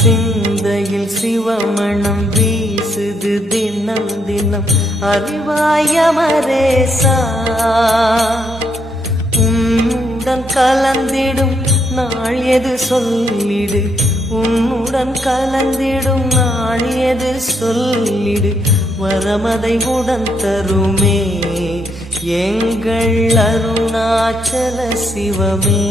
சிந்தையில் சிவமணம் வீசுது தினம் தினம் அறிவாயமரேசா உன்னுடன் கலந்திடும் நாள் எது சொல்லிடு உன்னுடன் கலந்திடும் நாள் எது சொல்லிடு வரமதை உடன் தருமே எங்கள் அருணாச்சல சிவமே.